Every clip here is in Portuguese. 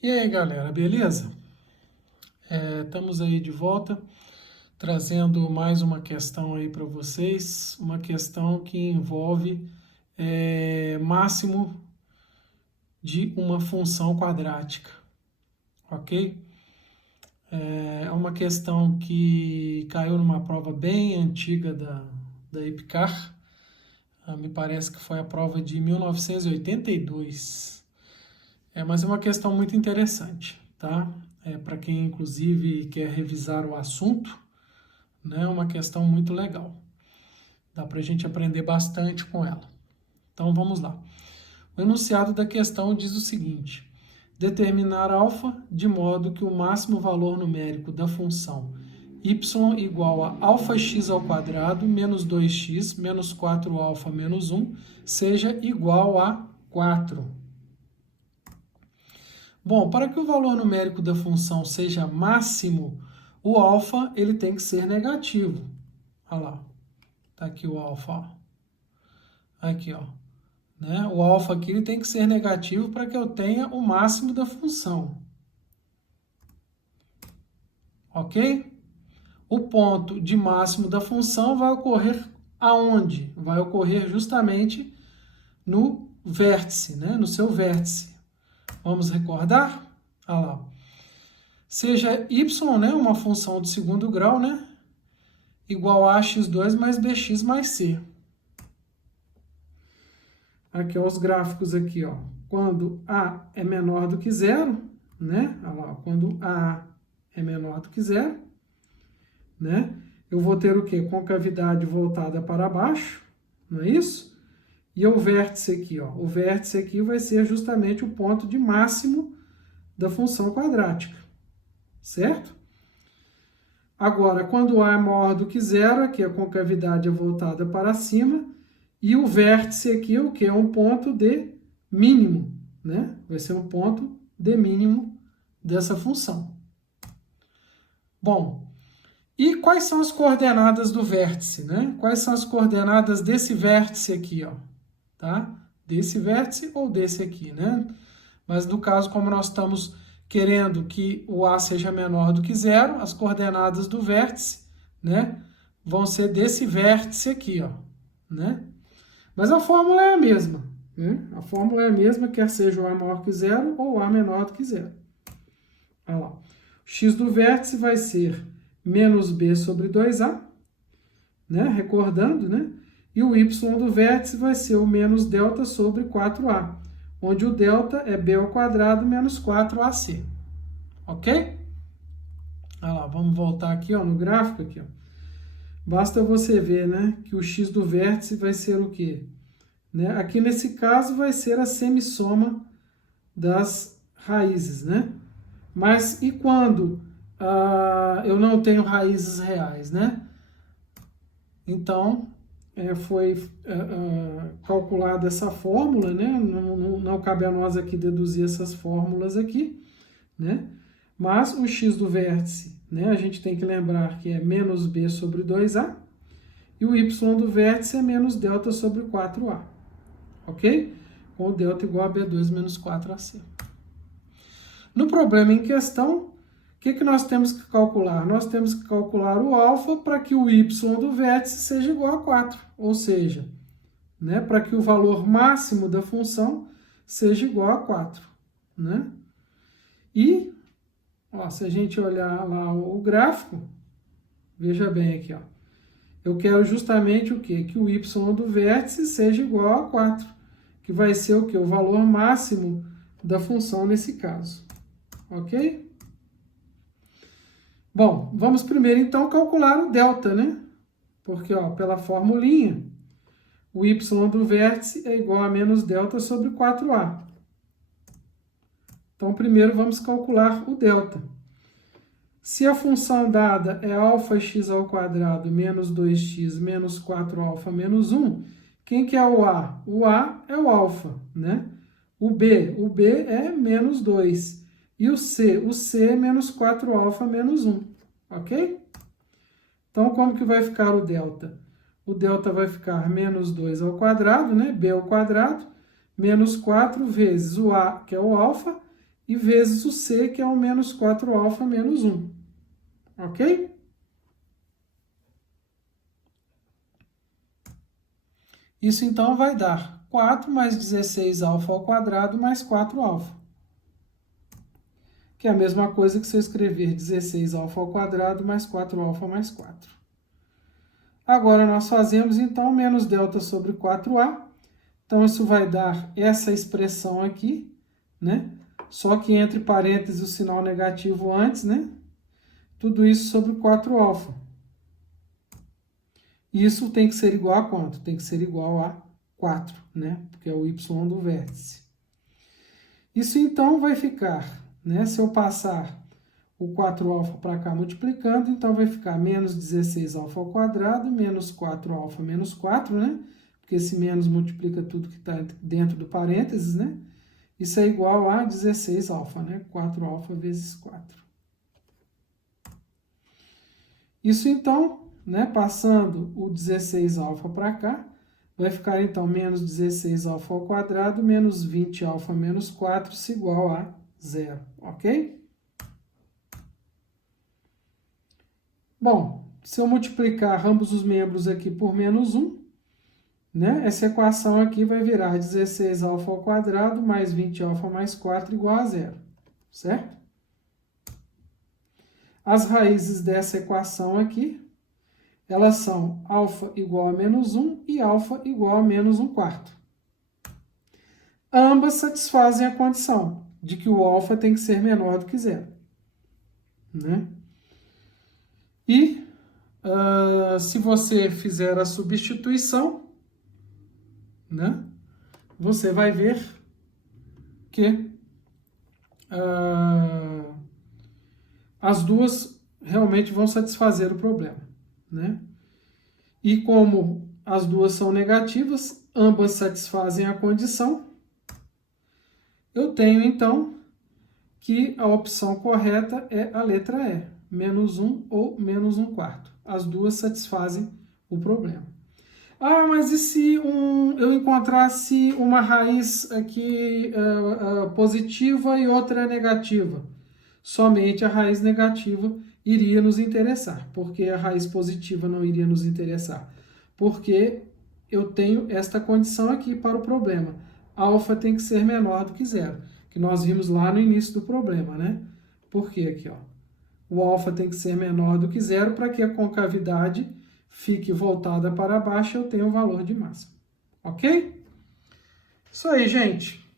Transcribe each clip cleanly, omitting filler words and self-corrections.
E aí, galera, beleza? Estamos aí de volta, trazendo mais uma questão aí para vocês, uma questão que envolve máximo de uma função quadrática, ok? É uma questão que caiu numa prova bem antiga da EPICAR, me parece que foi a prova de 1982. Mas é uma questão muito interessante, tá? Para quem, inclusive, quer revisar o assunto, né? É uma questão muito legal. Dá para a gente aprender bastante com ela. Então, vamos lá. O enunciado da questão diz o seguinte: determinar alfa de modo que o máximo valor numérico da função y igual a alfa x ao quadrado menos 2x menos 4 alfa menos 1 seja igual a 4. Bom, para que o valor numérico da função seja máximo, o alfa ele tem que ser negativo. Olha lá, tá aqui o alfa, ó. Aqui, ó. Né? O alfa aqui ele tem que ser negativo para que eu tenha o máximo da função. Ok? O ponto de máximo da função vai ocorrer aonde? Vai ocorrer justamente no vértice, né? No seu vértice. Vamos recordar? Olha lá. Seja y, né, uma função de segundo grau, né, igual a x2 mais bx mais c. Aqui, ó, os gráficos aqui, ó. Quando a é menor do que zero, né, olha lá, quando a é menor do que zero, né, eu vou ter o quê? Concavidade voltada para baixo, não é isso? E o vértice aqui, ó, o vértice aqui vai ser justamente o ponto de máximo da função quadrática, certo? Agora, quando A é maior do que zero, aqui a concavidade é voltada para cima, e o vértice aqui é o que? É um ponto de mínimo, né? Vai ser um ponto de mínimo dessa função. Bom, e quais são as coordenadas do vértice, né? Quais são as coordenadas desse vértice aqui, ó? Tá? Desse vértice ou desse aqui, né? Mas no caso, como nós estamos querendo que o A seja menor do que zero, as coordenadas do vértice, né, vão ser desse vértice aqui, ó, né? Mas a fórmula é a mesma, né? A fórmula é a mesma, quer seja o A maior que zero ou o A menor do que zero. Olha lá. O x do vértice vai ser menos b sobre 2a, né? Recordando, né? E o y do vértice vai ser o menos delta sobre 4a, onde o delta é b ao quadrado menos 4ac. Ok? Olha lá, vamos voltar aqui, ó, no gráfico aqui, ó. Basta você ver, né, que o x do vértice vai ser o quê? Né? Aqui nesse caso vai ser a semissoma das raízes, né? Mas e quando eu não tenho raízes reais, né? Então, foi calculada essa fórmula, né? Não cabe a nós aqui deduzir essas fórmulas aqui, né? Mas o x do vértice, né, a gente tem que lembrar que é menos b sobre 2a, e o y do vértice é menos delta sobre 4a, ok? Com o delta igual a b2 menos 4ac. No problema em questão, o que nós temos que calcular? Nós temos que calcular o alfa para que o y do vértice seja igual a 4, ou seja, né, para que o valor máximo da função seja igual a 4. Né? E, ó, se a gente olhar lá o gráfico, veja bem aqui, ó, eu quero justamente o quê? Que o y do vértice seja igual a 4, que vai ser o quê? O valor máximo da função nesse caso. Ok? Bom, vamos primeiro então calcular o delta, né? Porque, ó, pela formulinha, o y do vértice é igual a menos delta sobre 4a. Então, primeiro vamos calcular o delta. Se a função dada é αx ao quadrado menos 2x menos 4α menos 1, quem que é o A? O A é o alfa, né? O B é menos 2. E o C é menos 4α menos 1, ok? Então, como que vai ficar o delta? O delta vai ficar menos 2 ao quadrado, né? B ao quadrado, menos 4 vezes o A, que é o alfa, e vezes o C, que é o menos 4α menos 1. Ok? Isso então vai dar 4 mais 16α ao quadrado mais 4α. Que é a mesma coisa que se eu escrever 16α ao quadrado mais 4α mais 4. Agora nós fazemos então menos delta sobre 4a. Então isso vai dar essa expressão aqui, né? Só que entre parênteses o sinal negativo antes, né? Tudo isso sobre 4α. Isso tem que ser igual a quanto? Tem que ser igual a 4, né? Porque é o y do vértice. Isso então vai ficar, né? Se eu passar o 4α para cá multiplicando, então vai ficar menos 16α ao quadrado, menos 4α menos 4, né? Porque esse menos multiplica tudo que está dentro do parênteses, né? Isso é igual a 16α, né? 4α vezes 4. Isso então, né? Passando o 16α para cá, vai ficar então menos 16α ao quadrado, menos 20α menos 4, isso igual a 0, ok? Bom, se eu multiplicar ambos os membros aqui por menos 1, né, essa equação aqui vai virar 16α ao quadrado mais 20α mais 4 igual a 0, certo? As raízes dessa equação aqui, elas são α igual a menos 1 e α igual a menos 1/4. Ambas satisfazem a condição de que o α tem que ser menor do que 0, né? E se você fizer a substituição, né, você vai ver que as duas realmente vão satisfazer o problema, né? E como as duas são negativas, ambas satisfazem a condição, eu tenho então que a opção correta é a letra E, menos 1 ou menos 1/4. As duas satisfazem o problema. Ah, mas e se eu encontrasse uma raiz aqui positiva e outra negativa? Somente a raiz negativa iria nos interessar. Por que a raiz positiva não iria nos interessar? Porque eu tenho esta condição aqui para o problema. Alfa tem que ser menor do que 0, que nós vimos lá no início do problema, né? Por quê aqui, ó? O alfa tem que ser menor do que 0 para que a concavidade fique voltada para baixo e eu tenha o valor de máximo. Ok? Isso aí, gente.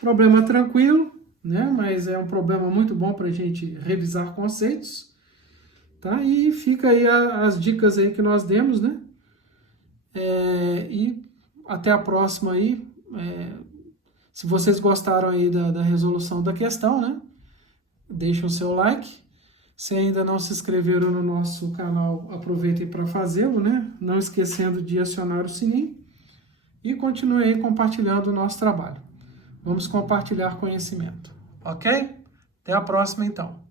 Problema tranquilo, né? Mas é um problema muito bom para a gente revisar conceitos, tá? E fica aí as dicas aí que nós demos, né? E até a próxima aí. Se vocês gostaram aí da resolução da questão, né? Deixem o seu like. Se ainda não se inscreveram no nosso canal, aproveitem para fazê-lo, né? Não esquecendo de acionar o sininho. E continue aí compartilhando o nosso trabalho. Vamos compartilhar conhecimento, ok? Até a próxima, então.